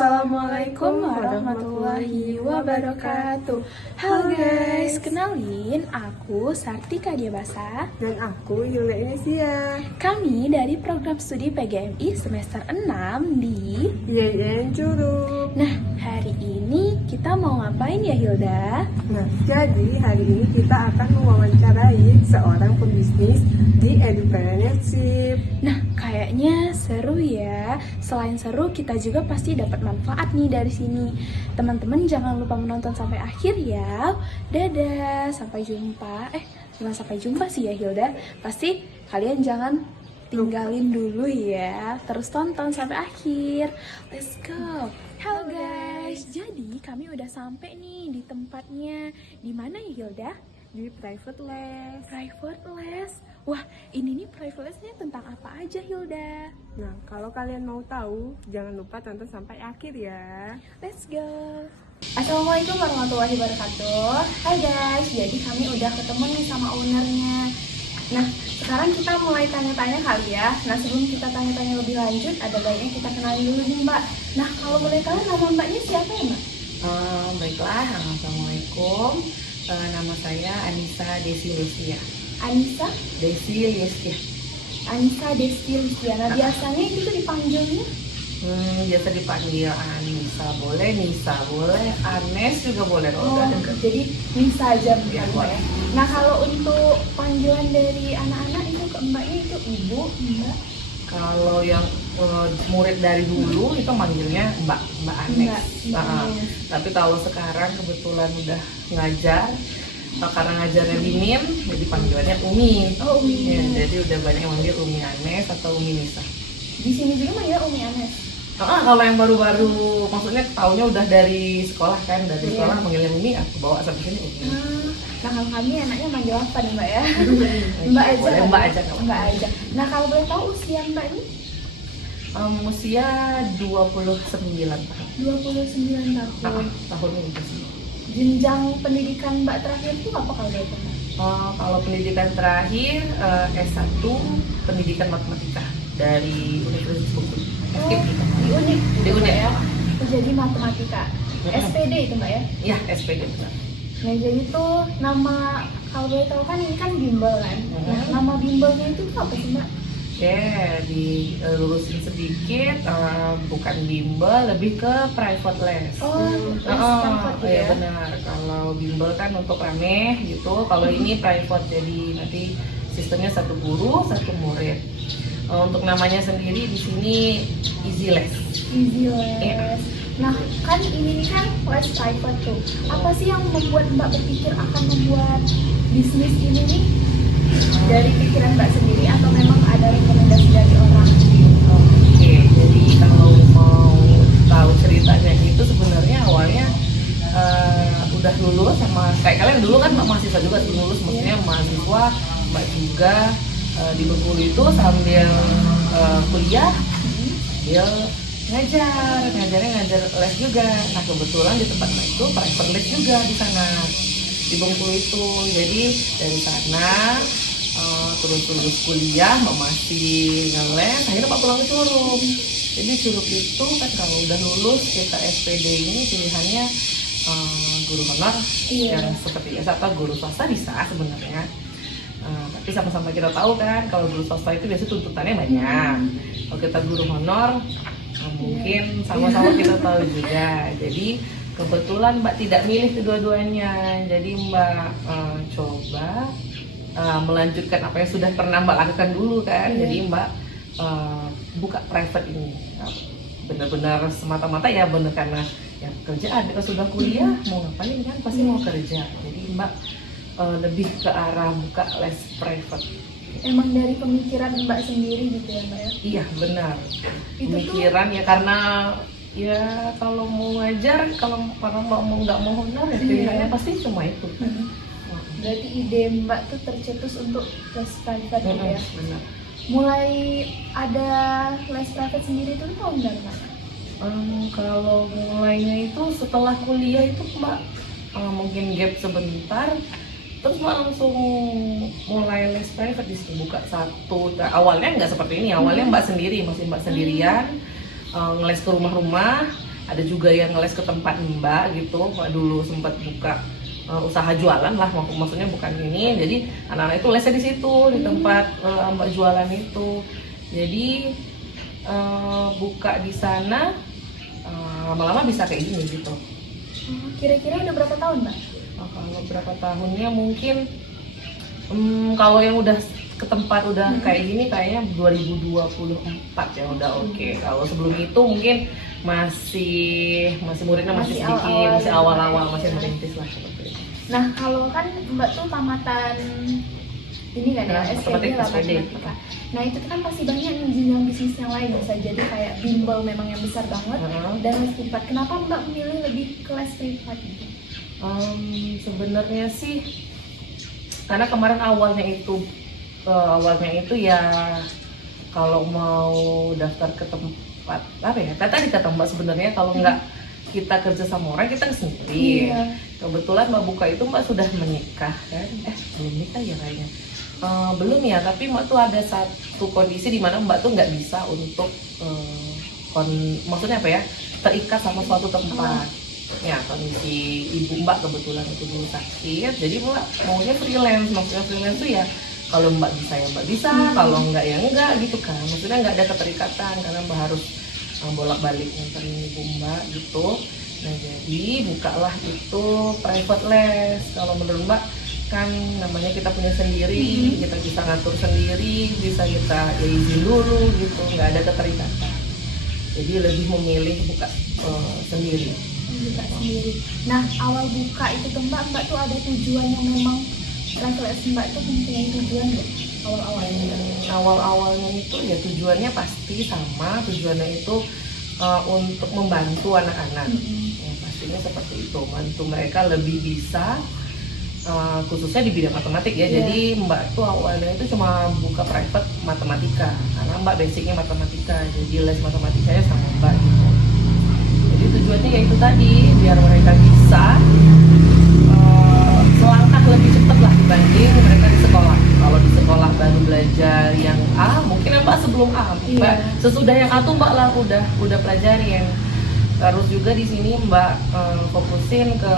Assalamualaikum warahmatullahi wabarakatuh. Halo guys, kenalin aku Sartika Diabasa. Dan aku Yula Inesia. Kami dari program studi PGMI semester 6 di YN Curug. Nah, hari ini kita mau ngapain ya Hilda? Nah, jadi hari ini kita akan mewawancarai seorang pembisnis di Edupreneurship. Nah, kayaknya seru ya. Selain seru, kita juga pasti dapat manfaat nih dari sini. Teman-teman jangan lupa menonton sampai akhir ya. Dadah, sampai jumpa. Bukan sampai jumpa sih ya Hilda. Pasti kalian jangan tinggalin dulu ya. Terus tonton sampai akhir. Let's go. Halo guys, jadi kami udah sampai nih di tempatnya. Di mana ya Hilda? Di private les. Private les. Wah, ini nih private lesnya tentang apa aja Hilda? Nah, kalau kalian mau tahu, jangan lupa tonton sampai akhir ya. Let's go. Assalamualaikum warahmatullahi wabarakatuh. Hai guys, jadi kami udah ketemu nih sama ownernya. Nah, sekarang kita mulai tanya-tanya kali ya. Nah, sebelum kita tanya-tanya lebih lanjut, ada baiknya kita kenalin dulu nih Mbak. Nah, kalau boleh tahu nama Mbaknya siapa ya Mbak? Baiklah, assalamualaikum. Nama saya Anissa Desi Lucia. Anissa? Desi Lucia. Anissa Desi Lucia. Nah, biasanya itu tuh dipanggilnya? Biasa dipanggil Anissa boleh, Nisa boleh, Anes juga boleh. Jadi Nisa aja Ya, Mbak ya. Nah, kalau untuk panggilan dari anak-anak itu ke Mbaknya itu Ibu, Mbak? Kalau yang murid dari dulu itu manggilnya Mbak Anes. Mbak Anes. Tapi kalau sekarang kebetulan udah ngajar, karena ngajarnya di MIN, jadi panggilannya Umi. Oh, Umi. Ya, jadi udah banyak yang manggil Umi Anes atau Umi Nisa. Di sini juga manggil Umi Anes. Kalau yang baru-baru, maksudnya taunya udah dari sekolah kan, dari Iya. sekolah manggilnya Umi, aku bawa sampai sini Umi. Nah, kalau kami anaknya manggil apa nih Mbak ya? Mbak aja. Boleh, kan? Mbak aja kalau Mbak aja. Nah, kalau boleh tahu usia Mbak ini? Usia 29 tahun. 29 tahun. Tahun ini udah sih. Jenjang pendidikan Mbak terakhir itu apa kalau boleh tahu? Kalau pendidikan terakhir S1 pendidikan matematika dari Universitas Bogor. Oh, di UNIF. Di UNIF. ya. Jadi matematika. SPD itu Mbak ya? Iya, SPD benar. Nah, jadi tuh nama, kalau boleh tahu kan ini kan bimbel kan? Nah, nama bimbelnya itu tuh apa sih Mbak? Dilurusin sedikit, bukan bimbel, lebih ke private les. Les private gitu Iya ya? benar. Kalau bimbel kan untuk rame gitu. Kalau ini private, jadi nanti sistemnya satu guru, satu murid. Untuk namanya sendiri di sini Easy Les. Easy les. Iya. Nah, kan ini kan les private tuh. Apa sih yang membuat Mbak berpikir akan membuat bisnis ini nih? Dari pikiran Mbak sendiri atau memang ada rekomendasi dari orang? Oke, jadi kalau mau tahu ceritanya itu sebenarnya awalnya udah lulus sama kayak kalian dulu kan mahasiswa juga lulus, maksudnya mahasiswa Mbak juga di Bengkulu itu sambil kuliah dia ngajar les juga. Nah kebetulan di tempat itu private les juga di sana di Bengkulu itu. Jadi dari sana terus lulus kuliah masih ngeles, akhirnya Pak pulang ke Curug. Jadi Curug itu kan kalau udah lulus kita SPD ini pilihannya guru honor yang seperti biasa atau guru swasta bisa sebenarnya. Tapi sama-sama kita tahu kan kalau guru swasta itu biasanya tuntutannya banyak. Kalau kita guru honor mungkin sama-sama kita tahu juga. Jadi kebetulan Mbak tidak milih kedua-duanya. Jadi Mbak coba melanjutkan apa yang sudah pernah Mbak lakukan dulu kan. Jadi Mbak buka private ini benar-benar semata-mata ya benar karena ya kerjaan kita sudah kuliah mau ngapain kan pasti mau kerja. Jadi Mbak lebih ke arah buka les private. Emang dari pemikiran Mbak sendiri gitu ya Mbak ya? Iya benar. Itu Pemikiran ya karena ya kalau mau ngajar kalau Mbak mau nggak mau honor ya pilihannya pasti cuma itu. Berarti ide Mbak tuh tercetus untuk les private gitu ya? Benar. Mulai ada les private sendiri tuh tahun berapa Mbak? Kalau mulainya itu setelah kuliah itu Mbak mungkin gap sebentar, terus Mbak langsung mulai les private di sini buka satu. Nah, awalnya nggak seperti ini, awalnya Mbak sendiri masih Mbak sendirian ngeles ke rumah-rumah. ada juga yang ngeles ke tempat mbak gitu. Mbak dulu sempat buka usaha jualan lah, maksudnya bukan ini. Jadi anak-anak itu lesnya di situ, di tempat mbak jualan itu. Jadi buka di sana lama-lama bisa kayak gini gitu. Kira-kira udah berapa tahun, Mbak? Kalau berapa tahunnya mungkin kalau yang udah ke tempat udah kayak gini kayaknya 2024 ya udah oke. Kalau sebelum itu mungkin masih muridnya masih sedikit, awal-awal masih ya, awal-awal, Mbak. masih merintis lah seperti itu. Nah, kalau kan Mbak tuh tamatan ini kan ya, Nah, SPD lah, SPD. matematika. Nah, itu kan pasti banyak nih jenjang bisnis yang lain, bisa jadi kayak bimbel memang yang besar banget dan les privat. Kenapa Mbak memilih lebih ke les privat gitu? Sebenarnya sih karena kemarin awalnya itu ya kalau mau daftar ke tempat apa ya, tadi kata mbak sebenarnya kalau nggak kita kerja sama orang kita sendiri. Iya. Kebetulan mbak buka itu mbak sudah menikah kan, belum nikah ya kayaknya. Belum ya, tapi mbak tuh ada satu kondisi di mana mbak tuh nggak bisa untuk maksudnya apa ya, terikat sama suatu tempat. Ya kondisi ibu mbak kebetulan itu dulu sakit, jadi mbak maunya freelance. Maksudnya freelance tuh ya kalau mbak bisa ya mbak bisa, kalau enggak ya enggak gitu kan. Maksudnya nggak ada keterikatan karena mbak harus bolak-balik nganterin ibu mbak gitu. Nah jadi bukalah itu private les. Kalau menurut mbak kan namanya kita punya sendiri, kita bisa ngatur sendiri, bisa kita ya izin dulu gitu, nggak ada keterikatan. Jadi lebih memilih buka sendiri. Buka sendiri. Nah, awal buka itu tuh Mbak tuh ada tujuan yang memang les Mbak tuh mempunyai tujuan nggak awal-awalnya? Awal-awalnya itu ya tujuannya pasti sama, tujuannya itu untuk membantu anak-anak. Ya, pastinya seperti itu, membantu mereka lebih bisa khususnya di bidang matematik ya. Jadi Mbak tuh awalnya itu cuma buka private matematika karena Mbak basicnya matematika, jadi les matematikanya sama Mbak gitu. Jadi tujuannya yaitu tadi biar mereka bisa selangkah lebih cepat lah dibanding mereka di sekolah. Kalau di sekolah baru belajar yang A, mungkin Mbak sebelum A, Mbak sesudah yang A tuh Mbak lah udah pelajarin. Terus juga di sini Mbak fokusin ke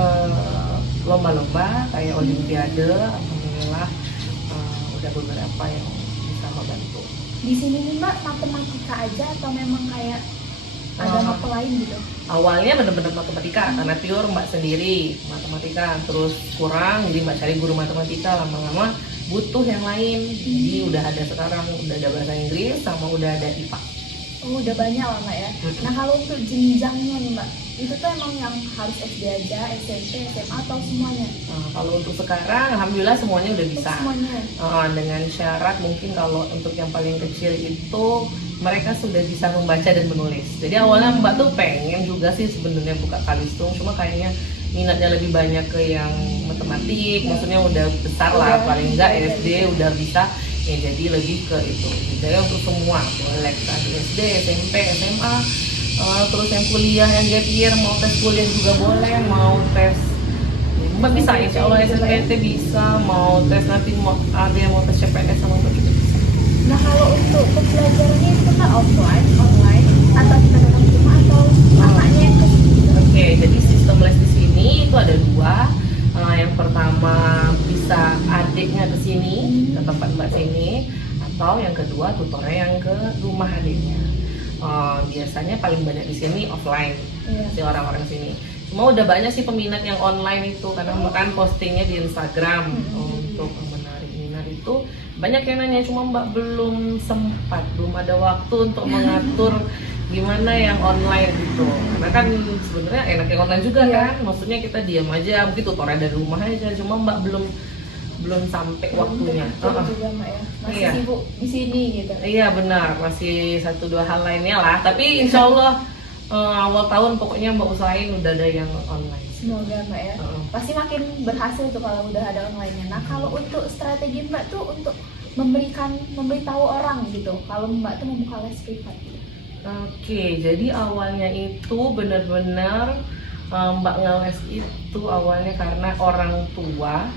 lomba-lomba kayak olimpiade, alhamdulillah udah beberapa yang bisa membantu. Di sini nih Mbak matematika aja atau memang kayak ada mata lain gitu? Awalnya benar-benar matematika karena pure mbak sendiri matematika, terus kurang jadi mbak cari guru matematika, lama-lama butuh yang lain. Jadi udah ada sekarang, udah ada bahasa Inggris sama udah ada IPA. Oh, udah banyak lah Mbak ya. Nah, kalau untuk jenjangnya nih Mbak, itu tuh emang yang harus SD aja, SMP, SMA atau semuanya? Kalau untuk sekarang alhamdulillah semuanya udah bisa. Semuanya. Dengan syarat mungkin kalau untuk yang paling kecil itu mereka sudah bisa membaca dan menulis. Jadi awalnya Mbak tuh pengen juga sih sebenarnya buka Kalistung, cuma kayaknya minatnya lebih banyak ke yang matematik, maksudnya udah besar lah, paling enggak SD udah bisa ya, jadi lebih ke itu. Jadi untuk semua boleh tadi SD, SMP, SMA, terus yang kuliah, yang gap year, mau tes kuliah juga boleh, mau tes Mbak bisa, insya Allah SNMPTN bisa, mau tes nanti mau ada yang mau tes CPNS sama Mbak gitu bisa. Nah, kalau untuk pembelajarannya itu kan offline, online, atau kita datang ke rumah atau anaknya yang ke sini? Oke, jadi sistem les di sini itu ada dua. Yang pertama bisa adiknya ke sini, ke tempat Mbak sini, atau yang kedua tutornya yang ke rumah adiknya. Biasanya paling banyak di sini offline, si orang-orang sini. Cuma udah banyak sih peminat yang online itu karena Mbak kan postingnya di Instagram untuk menarik minat itu. Banyak yang nanya, cuma Mbak belum sempat, belum ada waktu untuk mengatur gimana yang online gitu. Karena kan sebenarnya enak yang online juga kan, maksudnya kita diam aja, mungkin tutornya dari rumah aja, cuma Mbak belum sampai waktunya. Juga Mbak ya, masih sibuk di sini gitu. Iya benar, masih 1-2 hal lainnya lah, tapi insya Allah awal tahun pokoknya Mbak usahain udah ada yang online. Semoga Mbak ya, pasti makin berhasil tuh kalau udah ada online-nya. Nah, kalau untuk strategi Mbak tuh untuk memberitahu orang gitu kalau Mbak tuh membuka les privat gitu. Oke, jadi awalnya itu benar-benar Mbak ngeles itu awalnya karena orang tua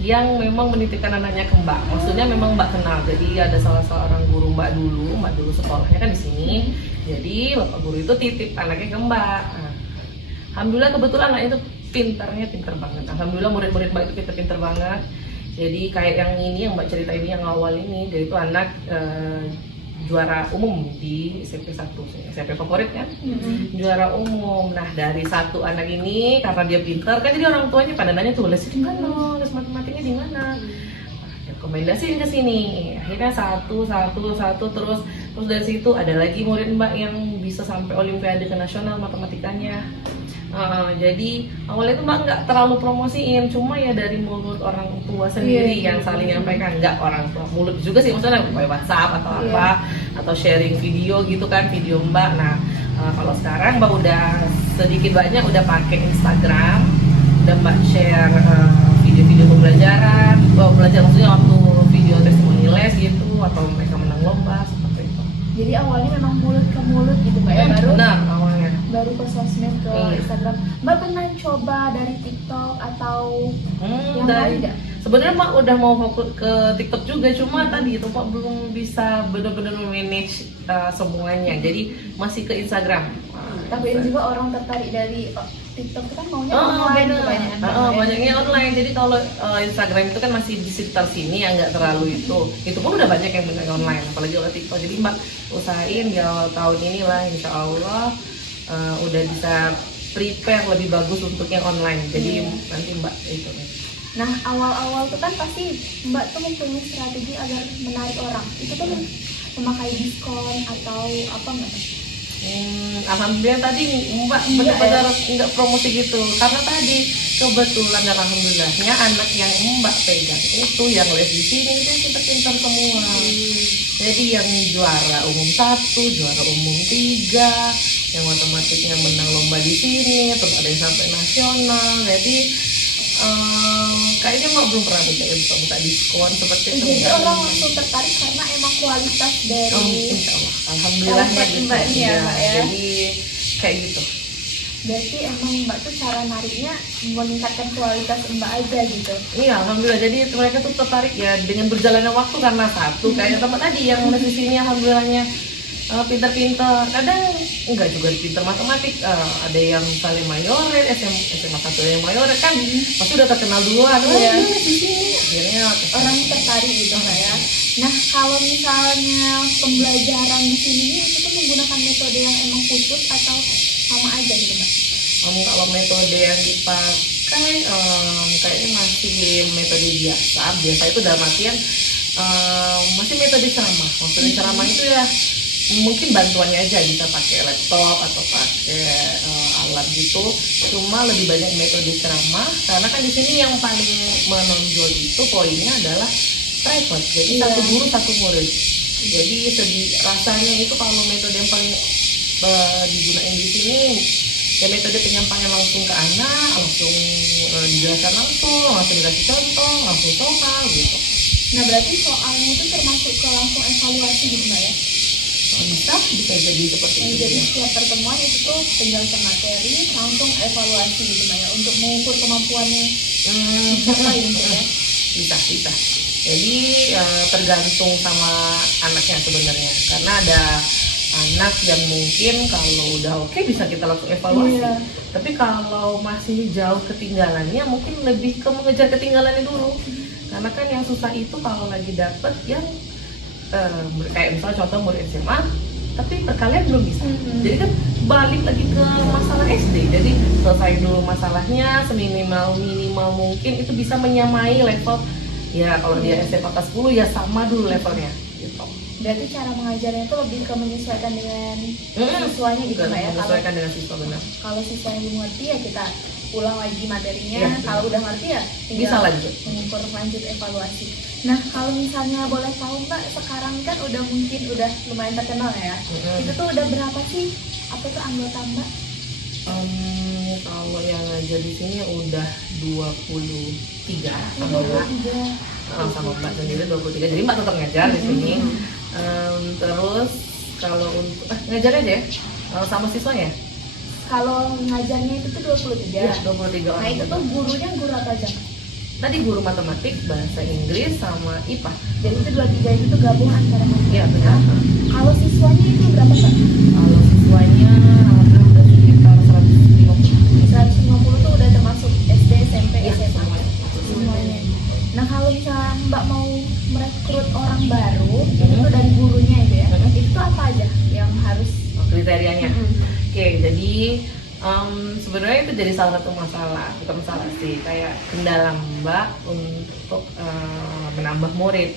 yang memang menitipkan anaknya ke Mbak. Maksudnya memang Mbak kenal. Jadi ada salah seorang guru Mbak dulu sekolahnya kan di sini. Jadi Bapak guru itu titip anaknya ke Mbak. Alhamdulillah kebetulan anak itu pinter banget. Alhamdulillah murid-murid Mbak itu pinter banget. Jadi kayak yang ini yang Mbak cerita ini yang awal ini, dia itu anak juara umum di SMP 1, SMP favorit kan, juara umum. Nah dari satu anak ini karena dia pintar kan, jadi orang tuanya pada nanya tuh les di mana, les matematikanya di mana, rekomendasiin ke sini. Akhirnya satu terus dari situ ada lagi murid Mbak yang bisa sampai olimpiade ke nasional matematikanya. Jadi awalnya itu Mbak nggak terlalu promosiin, cuma ya dari mulut orang tua sendiri yang saling nyampaikan, nggak orang tua mulut juga sih, maksudnya by WhatsApp atau apa, atau sharing video gitu kan, video Mbak. Nah kalau sekarang Mbak udah sedikit banyak udah pakai Instagram, udah Mbak share video-video pembelajaran, belajar maksudnya waktu video testimoni les gitu, atau mereka menang lomba seperti itu. Jadi awalnya memang mulut ke mulut gitu Mbak ya, baru ke sosmed, ke Instagram. Mbak pernah coba dari TikTok atau yang lain nggak? Sebenarnya Mbak udah mau fokus ke TikTok juga, cuma tadi itu Mbak belum bisa benar-benar manage semuanya. Jadi masih ke Instagram. Tapi juga orang tertarik dari TikTok itu kan maunya online kebanyakan. Banyaknya online. Jadi kalau Instagram itu kan masih di sekitar sini ya, nggak terlalu itu. Itu pun udah banyak yang benar online, apalagi kalau TikTok. Jadi Mbak usahain di awal tahun inilah, insya Allah udah bisa prepare lebih bagus untuk yang online. Jadi nanti Mbak itu. Nah awal-awal tuh kan pasti Mbak tuh mempunyai strategi agar menarik orang. Itu tuh memakai diskon atau apa nggak? Alhamdulillah tadi Mbak benar-benar nggak promosi gitu, karena tadi kebetulan dan alhamdulillahnya anak yang Mbak pegang itu yang les di sini itu pintar-pintar semua. Jadi yang juara umum 1, juara umum 3, yang matematiknya menang lomba di sini, terus ada yang sampai nasional. Jadi kayaknya Mbak belum pernah buka diskon seperti itu. Jadi orang langsung tertarik karena emang kualitas dari insya Allah, alhamdulillahnya gitu. Mbak ini ya Mbak ya. Jadi kayak gitu. Berarti emang Mbak tuh cara nariknya meningkatkan kualitas Mbak aja gitu. Iya, alhamdulillah. Jadi mereka tuh tertarik ya dengan berjalannya waktu, karena satu kayak teman tadi yang les di sini alhamdulillahnya pintar-pintar. Kadang enggak juga pintar matematik. Ada yang misalnya mayoret, SMA 1 yang mayoret kan, pasti udah terkenal duluan. Iya. Di sini akhirnya Orang tertarik gitu Mbak ya. Nah kalau misalnya pembelajaran di sini itu tuh menggunakan metode yang emang khusus atau sama aja gitu Mbak? Kalau metode yang dipakai kayaknya masih metode biasa. Biasa itu dalam artian masih metode ceramah. Maksudnya ceramah itu ya mungkin bantuannya aja, bisa pakai laptop atau pakai alat gitu. Cuma lebih banyak metode ceramah, karena kan di sini yang paling menonjol itu poinnya adalah private. Jadi satu guru satu murid. Jadi rasanya itu kalau metode yang paling digunakan di sini ya metode penyampaian langsung ke anak, langsung dijelaskan langsung dikasih contoh, langsung soal gitu. Nah berarti soalnya itu termasuk ke langsung evaluasi gitu Mbak ya? Bisa jadi seperti itu. Jadi setiap pertemuan itu tuh penjelasan materi langsung evaluasi gitu Mbak ya, untuk mengukur kemampuannya apa gitu ya? Bisa. Jadi tergantung sama anaknya sebenarnya, karena ada anak yang mungkin kalau udah oke bisa kita langsung evaluasi. Tapi kalau masih jauh ketinggalannya, mungkin lebih ke mengejar ketinggalannya dulu. Karena kan yang susah itu kalau lagi dapet yang kayak misalnya contoh murid SMA, tapi kalian belum bisa. Jadi kan balik lagi ke masalah SD. Jadi selesai dulu masalahnya, seminimal mungkin itu bisa menyamai level. Ya kalau dia SMA kelas 10 ya sama dulu levelnya gitu. Berarti cara mengajarnya itu lebih ke menyesuaikan dengan siswanya gitu Mbak ya? Menyesuaikan dengan siswa, benar. Kalau siswanya belum ngerti ya kita ulang lagi materinya, kalau udah ngerti ya bisa lanjut mengukur lanjut evaluasi. Nah kalau misalnya boleh tahu Mbak, sekarang kan udah mungkin udah lumayan terkenal ya, itu tuh udah berapa sih apa tuh anggota Mbak? Kalau yang ngajar di sini udah 23 sama Mbak. Sama Mbak sendiri 23, jadi Mbak tetap ngajar di sini. Terus kalau untuk ngajar aja ya, sama siswanya? Kalau ngajarnya itu tuh 23. Ya, 23 orang. Nah itu tuh gurunya guru apa aja? Tadi guru matematik, bahasa Inggris, sama IPA. Jadi itu 23 itu tuh gabung antara mereka. Iya benar. Kalau siswanya itu berapa Mbak? Kalau siswanya alhamdulillah udah sekitar 150. Mbak mau merekrut orang baru itu dari gurunya itu ya, itu tuh apa aja yang harus kriterianya? Oke, jadi sebenarnya itu jadi salah satu masalah, bukan masalah sih, kayak kendala Mbak untuk menambah murid.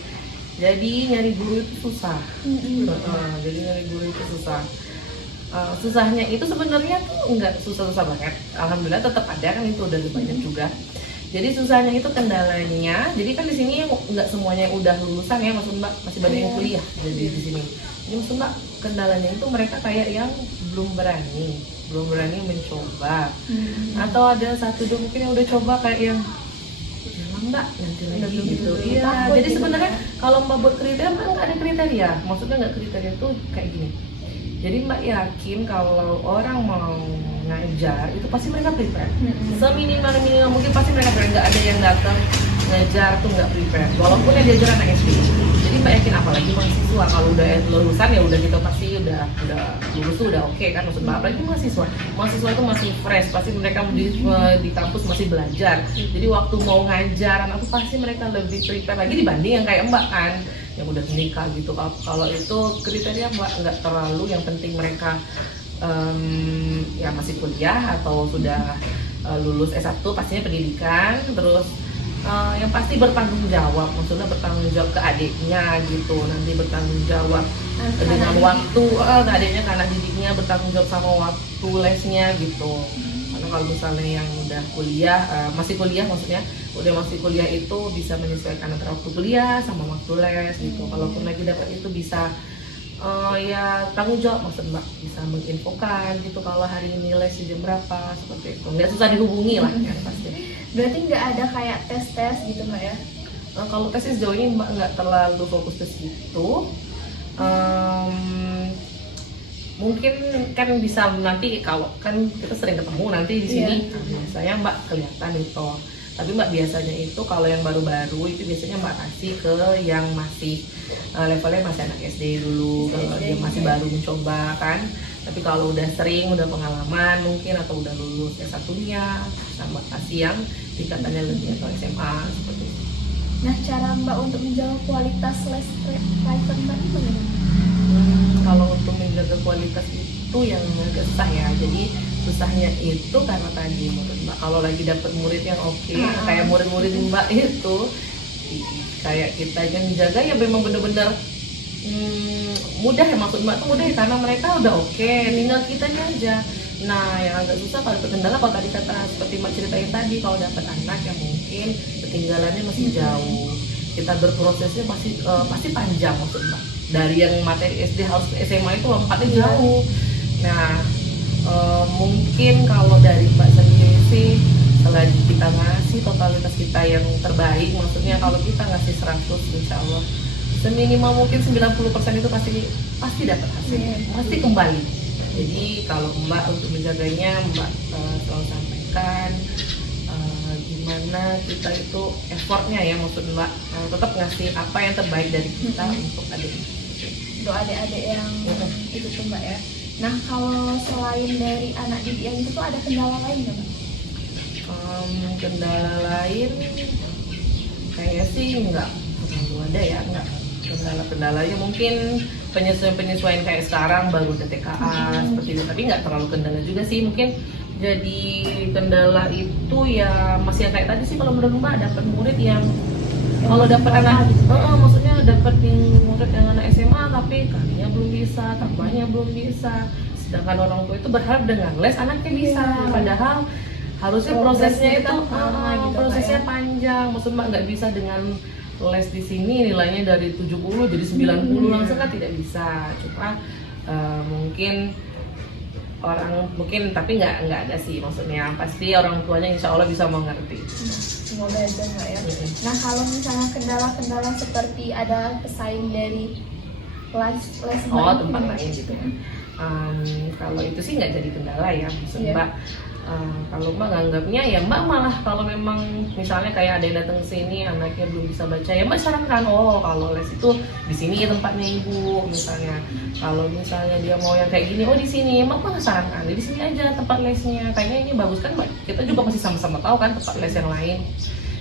Jadi nyari guru itu susah. Jadi nyari guru itu susah. Susahnya itu sebenarnya tuh nggak susah-susah banget. Alhamdulillah tetap ada, kan itu udah banyak juga. Jadi susahnya itu kendalanya. Jadi kan di sini nggak semuanya udah lulusan ya, maksud Mbak, masih banyak yang kuliah. Jadi di sini. Jadi maksud Mbak, kendalanya itu mereka kayak yang belum berani mencoba. Atau ada satu dua mungkin yang udah coba kayak yang Mbak nanti lagi gitu. Iya. Jadi sebenarnya kalau Mbak buat kriteria, Mbak nggak ada kriteria. Maksudnya nggak kriteria tuh kayak gini. Jadi Mbak yakin kalau orang mau ngajar itu pasti mereka prepare. Seminimal mungkin pasti mereka prepare. Nggak ada yang datang ngajar tuh nggak prepare. Walaupun yang diajar anak SD. Jadi Mbak yakin, apalagi mahasiswa, kalau udah lulusan ya udah kita pasti udah lulus tuh udah oke kan, maksud Mbak. Apalagi mahasiswa itu masih fresh, pasti mereka di kampus masih belajar. Jadi waktu mau ngajar anak tuh pasti mereka lebih prepare lagi dibanding yang kayak Mbak kan, yang udah menikah gitu. Kalau itu kriteria Mbak nggak terlalu, yang penting mereka ya masih kuliah atau sudah lulus S1, pastinya pendidikan, terus yang pasti bertanggung jawab, maksudnya bertanggung jawab ke adiknya gitu, nanti bertanggung jawab dengan waktu adiknya, ke anak didiknya, bertanggung jawab sama waktu lesnya gitu. Karena kalau misalnya yang udah kuliah, masih kuliah maksudnya, masih kuliah itu bisa menyesuaikan antara waktu kuliah sama waktu les gitu. Kalaupun lagi dapat itu bisa ya tanggung jawab, maksud Mbak, bisa menginfokan gitu kalau hari ini les jam berapa, seperti itu. Nggak susah dihubungi lah yang pasti. Berarti nggak ada kayak tes gitu Mbak ya? Kalau tesnya sejauh ini Mbak nggak terlalu fokus ke situ. Mungkin kan bisa nanti, kalau kan kita sering ketemu nanti di sini, biasanya Mbak kelihatan itu. Tapi Mbak biasanya itu kalau yang baru-baru itu biasanya Mbak kasih ke yang masih levelnya masih anak SD dulu, kalau dia masih baru mencoba kan. Tapi kalau udah sering, udah pengalaman mungkin, atau udah lulus S1-nya, Mbak kasih yang tingkatannya lebih atau SMA seperti itu. Nah, cara Mbak untuk menjaga kualitas les private Mbak itu bagaimana? Kalau untuk menjaga kualitas itu yang agak susah ya. Jadi susahnya itu karena tadi menurut Mbak, kalau lagi dapat murid yang oke, kayak murid-murid Mbak itu, kayak kita yang dijaga ya memang bener-bener mudah ya, maksud Mbak tuh mudah ya, karena mereka udah oke, tinggal kitanya aja. Nah, yang agak susah kalau terkendala, kalau tadi kata seperti Mbak ceritain tadi, kalau dapat anak yang mungkin ketinggalannya masih jauh, kita berprosesnya pasti panjang, maksud Mbak. Dari yang materi SD harus ke SMA itu lompatnya jauh. Nah, mungkin kalau dari Mbak sendiri sih, selagi kita ngasih totalitas kita yang terbaik, maksudnya kalau kita ngasih 100, insya Allah seminimal mungkin 90% itu pasti dapat hasil, pasti kembali. Jadi kalau Mbak untuk menjaganya, Mbak selalu sampaikan gimana kita itu effortnya ya, maksud Mbak tetap ngasih apa yang terbaik dari kita untuk adik. Untuk adik-adik yang itu tuh Mbak ya. Nah, kalau selain dari anak didik yang itu tuh ada kendala lain nggak Mbak? Kendala lain kayaknya sih nggak terlalu ada ya, nggak. Kendalanya mungkin penyesuaian kayak sekarang baru TTKA seperti itu, tapi nggak terlalu kendala juga sih. Mungkin jadi kendala itu ya masih yang kayak tadi sih, kalau menurut Mbak dapat murid yang kalau dapat anak maksudnya dapat murid yang anak SMA tapi kalinya belum bisa, tambahnya belum bisa, sedangkan orang tua itu berharap dengan les anaknya bisa, padahal harusnya prosesnya itu prosesnya panjang. Maksud Mbak nggak bisa dengan les di sini nilainya dari 70 jadi 90 langsung, kan tidak bisa. Cuma mungkin tapi nggak ada sih, maksudnya pasti orang tuanya insya Allah bisa mengerti. Semoga aja Mbak ya. Nah, kalau misalnya kendala-kendala seperti ada pesaing dari les tempat lain gitu ya. Kalau itu sih nggak jadi kendala ya, maksud Mbak. Kalau Mbak nganggapnya ya Mbak malah kalau memang misalnya kayak ada yang datang ke sini anaknya belum bisa baca, ya Mbak sarankan, kalau les itu di sini ya tempatnya Ibu misalnya. Kalau misalnya dia mau yang kayak gini, di sini Mbak malah sarankan di sini aja tempat lesnya, kayaknya ini bagus kan Mbak. Kita juga masih sama-sama tahu kan tempat les yang lain.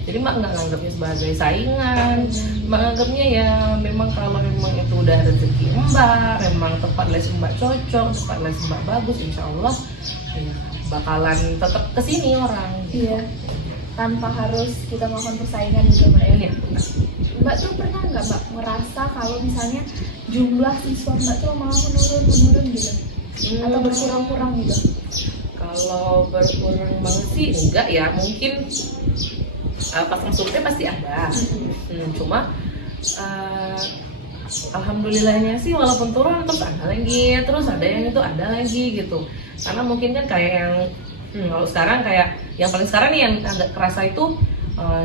Jadi mbak nggak nganggapnya sebagai saingan, mbak nganggapnya ya memang kalau memang itu udah rezeki mbak, memang tempat les mbak cocok, tempat les mbak bagus, insya Allah ya bakalan tetap kesini orang. Iya, tanpa harus kita melakukan persaingan gitu mbak ya. Iya. Mbak tuh pernah nggak mbak ngerasa kalau misalnya jumlah siswa mbak tuh malah menurun gitu, atau berkurang-kurang gitu? Kalau berkurang banget sih enggak ya, mungkin pasang surutnya pasti ada. Cuma alhamdulillahnya sih walaupun turun terus ada lagi, terus ada yang itu ada lagi gitu. Karena mungkin kan kayak yang kalau sekarang kayak yang paling sekarang nih yang agak kerasa itu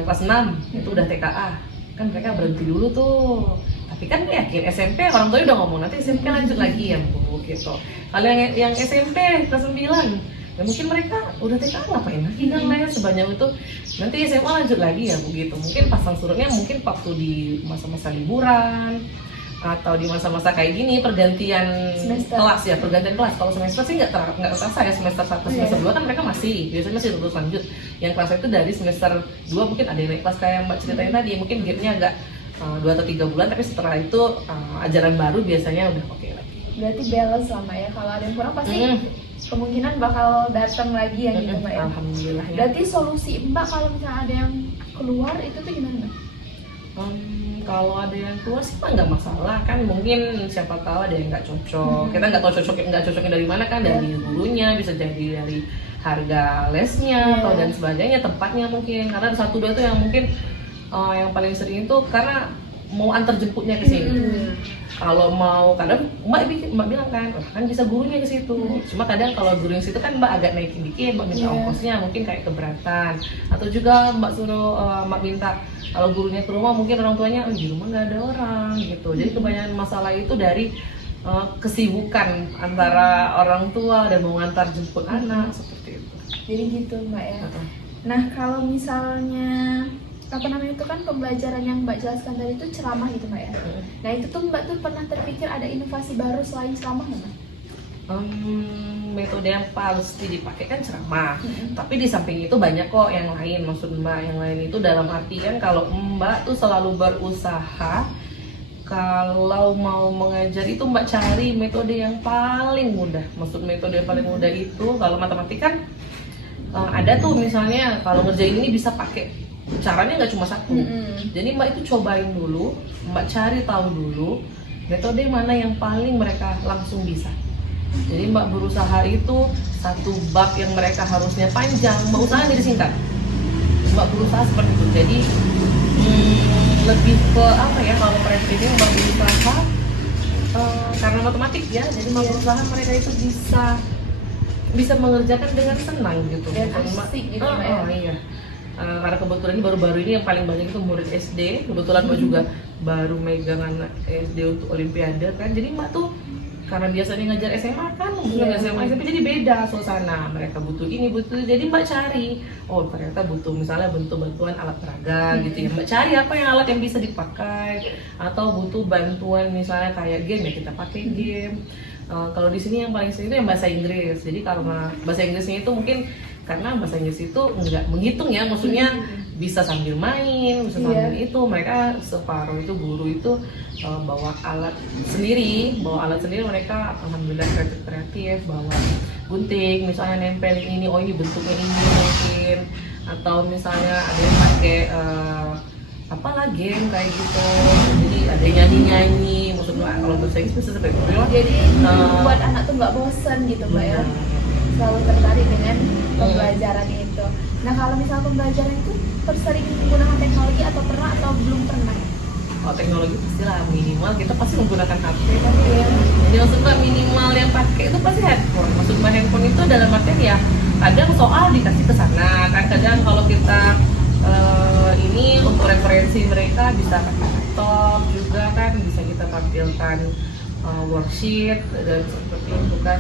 kelas 6 itu udah TKA. Kan mereka berhenti dulu tuh. Tapi kan yakin SMP orang tuanya udah ngomong nanti SMP lanjut lagi ya Bu gitu. Kalau yang SMP kelas 9 ya mungkin mereka udah TKA ngapain lagi kan les sebanyak itu, nanti SMA lanjut lagi ya begitu. Mungkin pasang surutnya mungkin waktu di masa-masa liburan atau di masa-masa kayak gini pergantian Semester. kelas ya, pergantian kelas. Kalau semester sih nggak terasa ya, semester 1 semester 2 kan mereka biasanya masih terus lanjut. Yang kelas itu dari semester 2 mungkin ada yang naik kelas kayak Mbak ceritain tadi, mungkin gapnya agak 2 atau 3 bulan, tapi setelah itu ajaran baru biasanya udah oke lagi. Berarti balance lah mbak ya, kalau ada yang kurang pasti kemungkinan bakal datang lagi ya gitu mbak ya. Alhamdulillah ya. Berarti solusi mbak kalau misalnya ada yang keluar itu tuh gimana mbak? Kalau ada yang keluar sih Pak nggak masalah kan, mungkin siapa tahu ada yang nggak cocok. Kita nggak tahu nggak cocoknya dari mana kan, dari gurunya, bisa jadi dari harga lesnya atau dan sebagainya, tempatnya mungkin. Karena ada 1-2 tuh yang mungkin yang paling sering itu karena mau antar jemputnya ke sini. Kalau mau kadang mbak bilang kan bisa gurunya ke situ. Cuma kadang kalau guru yang situ kan mbak agak naikin dikit, mbak minta ongkosnya mungkin kayak keberatan. Atau juga mbak suruh mbak minta kalau gurunya ke rumah mungkin orang tuanya di rumah nggak ada orang gitu. Jadi kebanyakan masalah itu dari kesibukan antara orang tua dan mau ngantar jemput anak seperti itu. Jadi gitu mbak ya. Nah kalau misalnya apa namanya itu kan pembelajaran yang mbak jelaskan tadi itu ceramah gitu mbak ya. Nah itu tuh mbak tuh pernah terpikir ada inovasi baru selain ceramah nggak mbak? Metode yang pasti dipakai kan ceramah, tapi di samping itu banyak kok yang lain. Maksud mbak yang lain itu dalam artian kalau mbak tuh selalu berusaha, kalau mau mengajar itu mbak cari metode yang paling mudah. Maksud metode yang paling mudah itu kalau matematika kan ada tuh misalnya kalau ngerjain ini bisa pakai, caranya nggak cuma satu. Jadi mbak itu cobain dulu, mbak cari tahu dulu metode mana yang paling mereka langsung bisa. Jadi mbak berusaha itu satu bab yang mereka harusnya panjang, mbak usaha jadi singkat. Mbak berusaha seperti itu. Jadi lebih ke apa ya, kalau mereka ini mbak berusaha karena matematik ya, jadi mbak berusaha mereka itu bisa mengerjakan dengan senang gitu. Dan asik gitu ya. Iya. Karena kebetulan ini baru-baru ini yang paling banyak itu murid SD. Kebetulan mbak juga baru megang anak SD untuk Olimpiade kan. Jadi mbak tuh karena biasanya ngajar SMA kan, SMA SMP jadi beda suasana. Mereka butuh ini, butuh. Jadi mbak cari, oh ternyata butuh misalnya bantuan alat peraga gitu ya. Mbak cari apa yang alat yang bisa dipakai, atau butuh bantuan misalnya kayak game ya kita pakai game. Kalau di sini yang paling sering itu yang bahasa Inggris. Jadi karena bahasa Inggrisnya itu mungkin karena bahasa Inggris itu nggak menghitung ya, maksudnya bisa sambil main, bisa sambil itu. Mereka separuh itu guru itu bawa alat sendiri mereka alhamdulillah kreatif, bawa gunting misalnya nempelin ini, oh ini bentuknya ini mungkin, atau misalnya ada yang pakai apalah game kayak gitu. Jadi ada yang nyanyi, maksudnya kalau bahasa Inggris bisa seperti itu. Jadi buat anak tuh nggak bosen gitu mbak ya, selalu tertarik dengan pembelajaran itu. Nah kalau misalnya pembelajaran itu sering menggunakan teknologi atau pernah atau belum pernah? Oh teknologi pastilah, minimal kita pasti menggunakan HP kan ya. Jadi maksudnya minimal yang pakai itu pasti handphone. Maksudnya handphone itu dalam artian ya kadang soal dikasih ke sana kan, kadang kalau kita ini untuk referensi mereka bisa pakai laptop juga kan, bisa kita tampilkan worksheet dan seperti itu kan.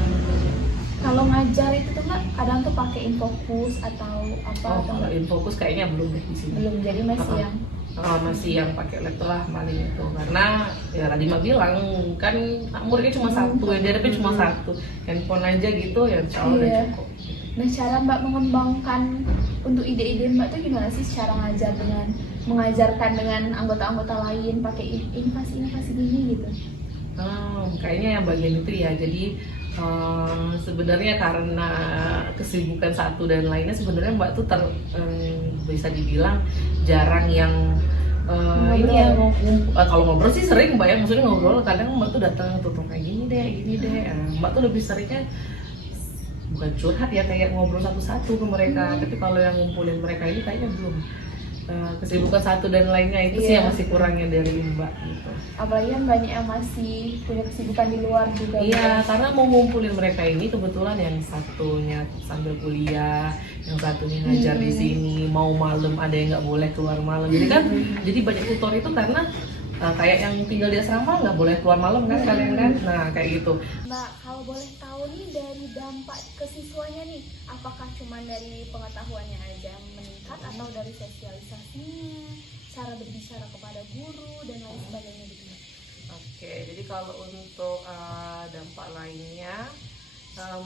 Kalau ngajar itu tuh mbak kadang tuh pakai Infocus atau apa? Oh, kalau Infocus kayaknya belum deh di sini. Belum, jadi masih yang masih yang pakai laptop lah paling itu, karena ya tadi mbak bilang kan muridnya cuma satu, yang dihadapi cuma satu handphone aja gitu ya, insya Allah udah cukup. Nah cara mbak mengembangkan untuk ide-ide Mbak tuh gimana sih cara mengajarkan dengan anggota-anggota lain pakai inovasi-inovasi gini gitu? Kayaknya yang bagian itu ya. Jadi sebenarnya karena kesibukan satu dan lainnya, sebenarnya Mbak tuh bisa dibilang jarang yang ini ya kalau ngobrol sih sering Mbak ya, maksudnya ngobrol kadang Mbak tuh datang tuh kayak gini deh. Mbak tuh lebih seringnya bukan curhat ya, kayak ngobrol satu-satu ke mereka. Tapi kalau yang ngumpulin mereka ini kayaknya belum. Kesibukan satu dan lainnya itu sih yang masih kurangnya dari Mbak gitu. Apalagi kan banyak yang masih punya kesibukan di luar juga. Iya, karena mau ngumpulin mereka ini kebetulan yang satunya sambil kuliah, yang satunya ngajar di sini, mau malam ada yang nggak boleh keluar malam. Jadi kan, jadi banyak tutor itu karena kayak yang tinggal di asrama nggak boleh keluar malam kan kalian kan, nah kayak gitu. Mbak, kalau boleh tahu nih dari dampak ke siswanya nih, apakah cuma dari pengetahuannya aja yang meningkat atau dari sosialisasinya, cara berbicara kepada guru dan lain sebagainya gitu? Oke, jadi kalau untuk dampak lainnya,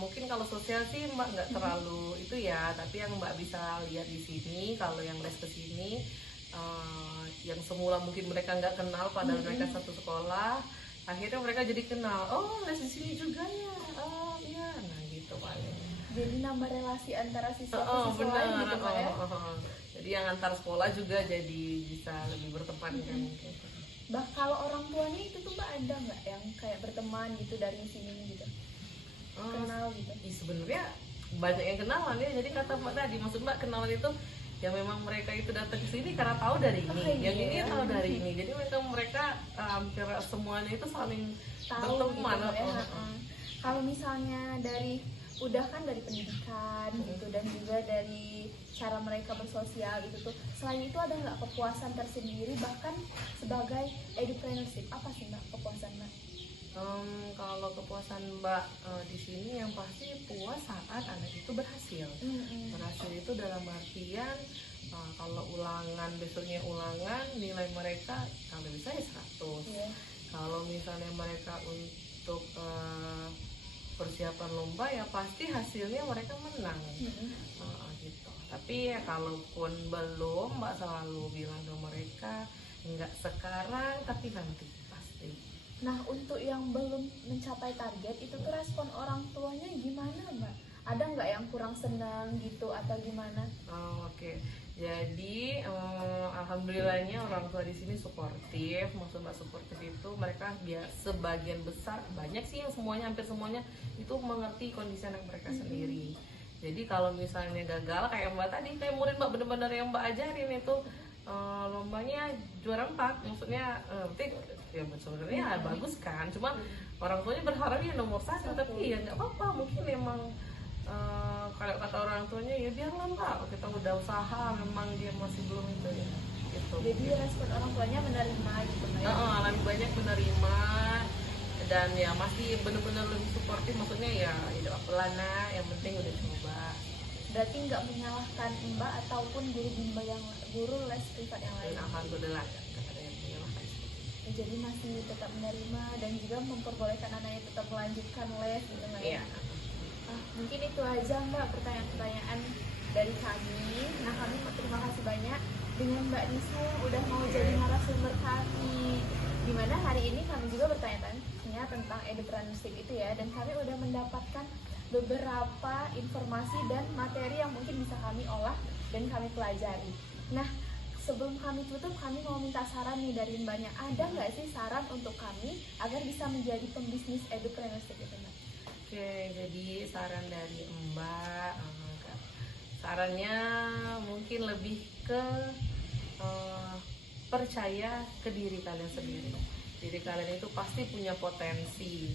mungkin kalau sosial sih Mbak nggak terlalu itu ya, tapi yang Mbak bisa lihat di sini, kalau yang les ke sini, yang semula mungkin mereka nggak kenal padahal mereka satu sekolah, akhirnya mereka jadi kenal. Oh, les di sini juga ya. Oh iya, nah gitu paling. Jadi nambah relasi antara siswa ke siswa lain gitu Pak ya? Jadi yang antar sekolah juga jadi bisa lebih berteman kan mungkin. Bah, kalau orang tuanya itu tuh Mbak ada nggak yang kayak berteman gitu dari sini gitu? Kenal gitu? Sebenarnya banyak yang kenalan ya. Jadi kata Mbak tadi, maksud Mbak kenalan itu ya memang mereka itu datang ke sini karena tahu dari ini, yang ini tahu dari ini. Jadi mereka hampir semuanya itu saling berteman. Gitu, ya. Kalau misalnya udah kan dari pendidikan gitu dan juga dari cara mereka bersosial gitu tuh, selain itu ada nggak kepuasan tersendiri bahkan sebagai edupreneurship? Apa sih Mbak kepuasan Mbak? Kalau kepuasan Mbak di sini yang pasti puas saat anak itu berhasil. Berhasil itu dalam artian kalau ulangan, besoknya ulangan, nilai mereka kalau bisa ya 100. Kalau misalnya mereka untuk persiapan lomba ya pasti hasilnya mereka menang. Gitu. Tapi ya kalaupun belum, Mbak selalu bilang ke mereka enggak sekarang tapi nanti pasti. Nah, untuk yang belum mencapai target itu tuh respon orang tuanya gimana Mbak? Ada nggak yang kurang senang gitu atau gimana? Oke. Jadi alhamdulillahnya orang tua di sini suportif. Maksud Mbak suportif itu mereka sebagian besar, banyak sih yang semuanya, hampir semuanya itu mengerti kondisi anak mereka sendiri. Jadi kalau misalnya gagal kayak Mbak tadi, kayak murid Mbak benar-benar yang Mbak ajarin itu lombanya juara 4, maksudnya ya sebenarnya bagus kan, cuma orang tuanya berharapnya nomor 1, tapi ya nggak apa-apa, mungkin memang kalau kata orang tuanya ya biarlah Mbak, kita udah usaha, memang dia masih belum itu ya gitu. Jadi respon orang tuanya menerima gitu Mbak ya? Lebih banyak menerima dan ya masih benar-benar lebih suportif, maksudnya ya udah pelan yang penting udah coba. Berarti nggak menyalahkan Mbak ataupun guru les privat yang lain? Alhamdulillah nggak ada yang menyalahkan. Ya, jadi masih tetap menerima dan juga memperbolehkan anaknya tetap melanjutkan les gitu Mbak ya? Mungkin itu aja Mbak pertanyaan-pertanyaan dari kami. Nah, kami terima kasih banyak dengan Mbak Nisa yang udah mau jadi narasumber kami, dimana hari ini kami juga bertanya-tanya tentang edupreneurship itu ya, dan kami udah mendapatkan beberapa informasi dan materi yang mungkin bisa kami olah dan kami pelajari. Nah, sebelum kami tutup, kami mau minta saran nih dari Mbaknya. Ada nggak sih saran untuk kami agar bisa menjadi pembisnis edupreneurship itu Mbak? Oke, jadi saran dari Mbak, sarannya mungkin lebih ke percaya ke diri kalian sendiri. Diri kalian itu pasti punya potensi.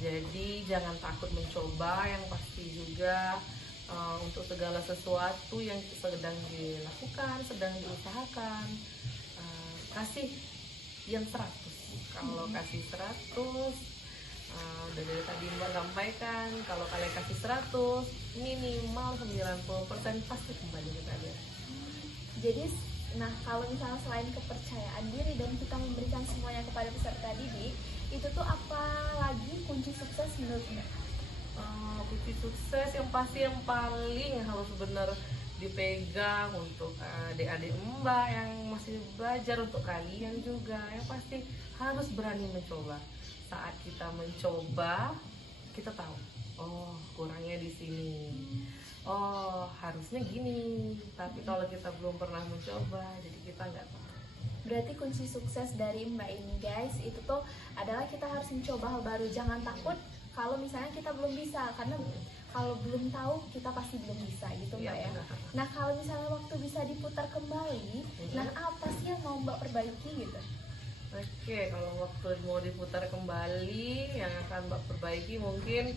Jadi jangan takut mencoba, yang pasti juga untuk segala sesuatu yang sedang dilakukan, sedang diusahakan, kasih yang 100. Kalau kasih 100, dari tadi Mbak sampaikan, kalau kalian kasih 100, minimal 90% pasti kembali ke kalian. Jadi, nah kalau misalnya selain kepercayaan diri dan kita memberikan semuanya kepada peserta didik, itu tuh apa lagi kunci sukses menurut Mbak? Kunci sukses yang pasti yang paling harus benar dipegang untuk adik-adik Mbak yang masih belajar, untuk kalian juga yang pasti harus berani mencoba. Saat kita mencoba, kita tahu, oh kurangnya di sini, oh harusnya gini. Tapi kalau kita belum pernah mencoba, jadi kita nggak tahu. Berarti kunci sukses dari Mbak ini guys, itu tuh adalah kita harus mencoba hal baru. Jangan takut kalau misalnya kita belum bisa, karena kalau belum tahu kita pasti belum bisa gitu Mbak ya. Benar. Nah kalau misalnya waktu bisa diputar kembali, nah apa sih yang mau Mbak perbaiki gitu? Oke, kalau waktu mau diputar kembali, yang akan Mbak perbaiki mungkin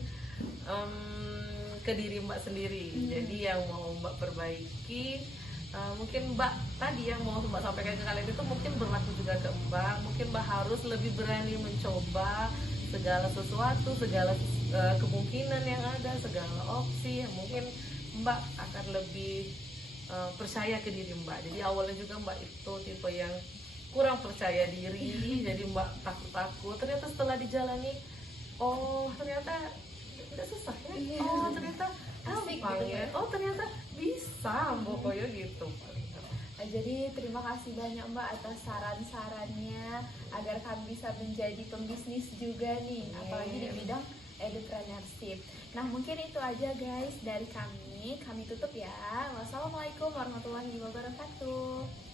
ke diri Mbak sendiri. Jadi yang mau Mbak perbaiki, mungkin Mbak tadi yang mau Mbak sampaikan ke kalian itu mungkin berlaku juga ke Mbak. Mungkin Mbak harus lebih berani mencoba segala sesuatu, segala kemungkinan yang ada, segala opsi. Mungkin Mbak akan lebih percaya ke diri Mbak. Jadi awalnya juga Mbak itu tipe yang kurang percaya diri, jadi Mbak takut-takut. Ternyata setelah dijalani, oh ternyata tidak susah ya. Oh ternyata Asik gampang gitu ya. ya. Oh ternyata bisa, pokoknya gitu. Nah, jadi terima kasih banyak Mbak atas saran-sarannya agar kami bisa menjadi pembisnis juga nih, apalagi di bidang entrepreneurship. Nah mungkin itu aja guys dari kami tutup ya. Wassalamualaikum warahmatullahi wabarakatuh.